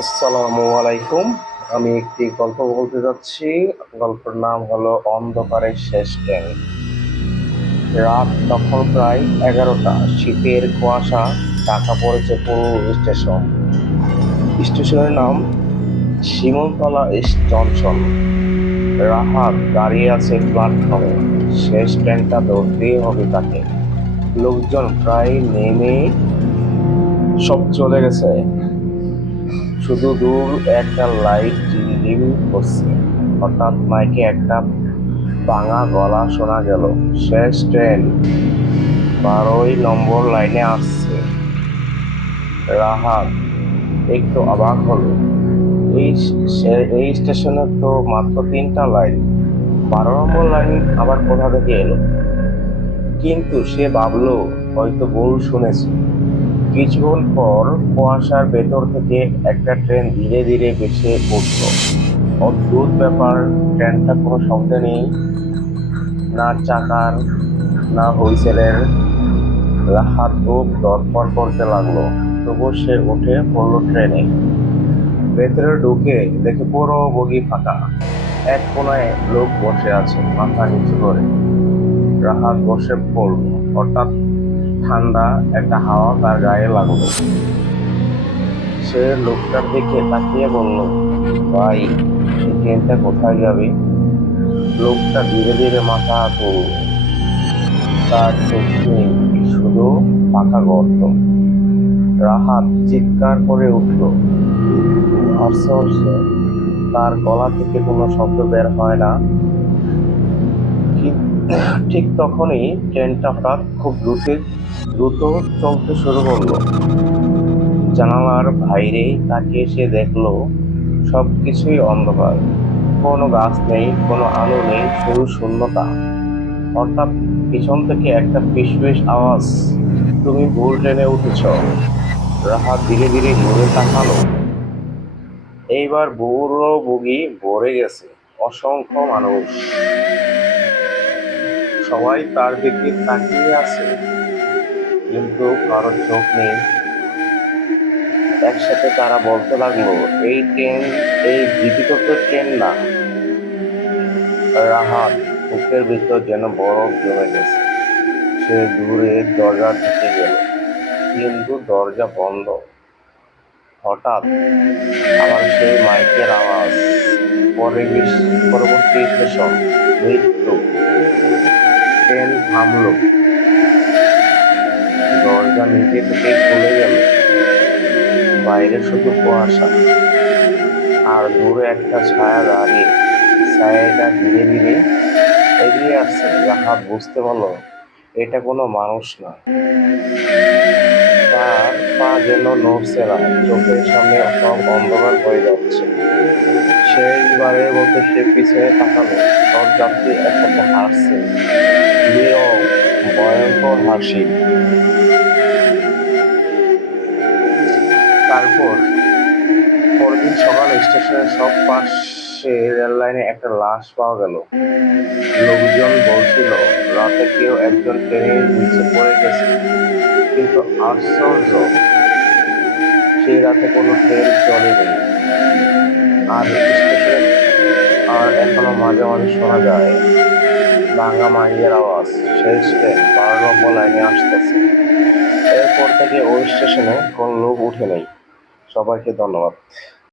আসসালামু আলাইকুম। আমি একটি গল্প বলতে যাচ্ছি। গল্পের নাম হলো অন্ধকারের শেষ ট্রেন। রাত তখন প্রায় 11টা। শীতের কুয়াশা ঢাকা পড়েছে পুরো স্টেশন। স্টেশনের নাম শিমুলতলা জংশন। রাহাত দাঁড়িয়ে আছে প্ল্যাটফর্মে। শেষ ট্রেনটা ধরতেই হবে তাকে। লোকজন প্রায় নেমে সব চলে গেছে, শুধু দূর একটা লাইট ঝিমঝিম করছে। হঠাৎ মাইকে একটা ভাঙা গলা শোনা গেল, শেষ ট্রেন 12 নম্বর লাইনে আসছে। রাহাত একটু অবাক হলো। এই এই স্টেশনে তো মাত্র 3টা লাইন, 12 নম্বর লাইন আবার কোথা থেকে এলো? কিন্তু সে ভাবলো হয়তো ভুল শুনেছে। কিছুক্ষণ পর কুয়াশার ভেতর থেকে একটা ট্রেন ধীরে ধীরে ভেসে উঠল। অদ্ভুত ব্যাপার, ট্রেনটা কোনো শব্দ নেই, না চাকার না হুইসেলের। রাহাত বুক ধড়ফড় করতে লাগলো, তবু সে উঠে পড়ল ট্রেনে। ভেতরে ঢুকে দেখে পুরো বগি ফাঁকা। এক কোনায় লোক বসে আছে মাথা নিচু করে। রাহাত বসে পড়ল। হঠাৎ ঠান্ডা একটা হাওয়া তার গায়ে লাগলো। সে লোকটার দিকে তাকিয়ে বলল, ভাই, এই ট্রেনটা কোথায় যাবে? লোকটা ধীরে ধীরে মাথা তুলল। তার চোখে নেই, শুধু পাকা গর্ত। রাহাত চিৎকার করে উঠল, আশ্চর্য, তার গলা থেকে কোনো শব্দ বের হয় না। ঠিক তখনই ট্রেনটা হঠাৎ খুব দ্রুত চলতে শুরু করলো। জানালার বাইরে তাকিয়ে সে দেখলো সবকিছুই অন্ধকার। কোনো গাছ নেই, কোনো আলো নেই, শুধু শূন্যতা। হঠাৎ পিছন থেকে একটা ফিসফিস আওয়াজ, তুমি ভুল ট্রেনে উঠেছ। রাহাত ধীরে ধীরে ঘুরে তাকালো। এইবার পুরো বগি ভরে গেছে, অসংখ্য মানুষ। সবাই তার দিকে তাকিয়ে আছে, কিন্তু কারো চোখ নেই। একসাথে তারা বলতে লাগলো, এই ট্রেন, এই জীবিত তো ট্রেন না। রাহাত বুকের ভিতর যেন বরফ জমে গেছে। সে দূরে দরজার দিকে গেল, কিন্তু দরজা বন্ধ। হঠাৎ আবার সেই মাইকের আওয়াজ, পরবর্তী স্টেশন মৃত্যু। ট্রেন থামলো, দরজা নিজে থেকেই খুলে গেল। বাইরে শুধু কুয়াশা, আর দূরে একটা ছায়া দাঁড়িয়ে। ছায়াটা ধীরে ধীরে এগিয়ে আসছে। রাহাত বুঝতে পারলো এটা কোনো মানুষ না। তার পা যেন নড়ছে না, চোখের সামনে সব অন্ধকার হয়ে যাচ্ছে। শেষবারের মতো সে পিছনে তাকালো। সব যাত্রী একসাথে হাসছে, নীরব, ভয়ঙ্কর হাসি। তারপর পরদিন সকালে স্টেশনের সব পাশে রেল লাইনে একটা লাশ পাওয়া গেল। লোকজন বলছিল রাতে কেউ একজন ট্রেনের নিচে পড়ে গেছে। কিন্তু আশ্চর্য, সেই রাতে কোনো ট্রেন চলেনি। আর স্টেশনে আর এখনো মাঝে মাঝে শোনা যায় ভাঙা মাইয়ের আওয়াজ, শেষ ট্রেন 12 নম্বর লাইনে আসতেছে। এরপর থেকে ওই স্টেশনে কোনো লোক উঠে নেই। সবাইকে ধন্যবাদ।